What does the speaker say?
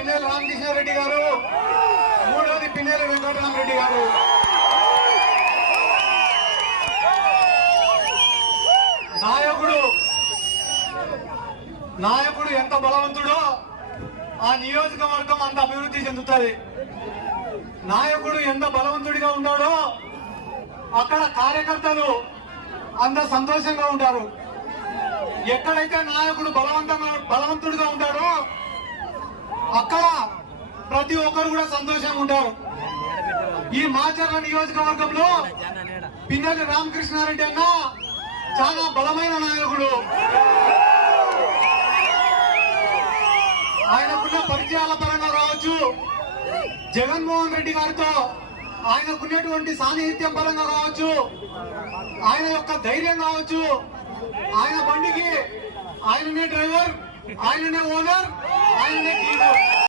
పిన్నెల రామకృష్ణారెడ్డి గారు, మూడోది పిన్నెల వెంకటరామరెడ్డి గారు. నాయకుడు ఎంత బలవంతుడో ఆ నియోజకవర్గం అంత అభివృద్ధి చెందుతుంది. నాయకుడు ఎంత బలవంతుడిగా ఉన్నాడో అక్కడ కార్యకర్తలు అంత సంతోషంగా ఉంటారు. ఎక్కడైతే నాయకుడు బలవంతుడిగా ఉంటాడో అక్కడ ప్రతి ఒక్కరు కూడా సంతోషంగా ఉంటారు. ఈ మాచర్ల నియోజకవర్గంలో పిన్నెల రామకృష్ణారెడ్డి అన్న చాలా బలమైన నాయకుడు. ఆయనకున్న పరిచయాల పరంగా కావచ్చు, జగన్మోహన్ రెడ్డి గారితో ఆయనకున్నటువంటి సాన్నిహిత్యం పరంగా కావచ్చు, ఆయన యొక్క ధైర్యం కావచ్చు, ఆయన బండికి ఆయననే డ్రైవర్, ఆయననే ఓనర్, ఆయననే లీడర్.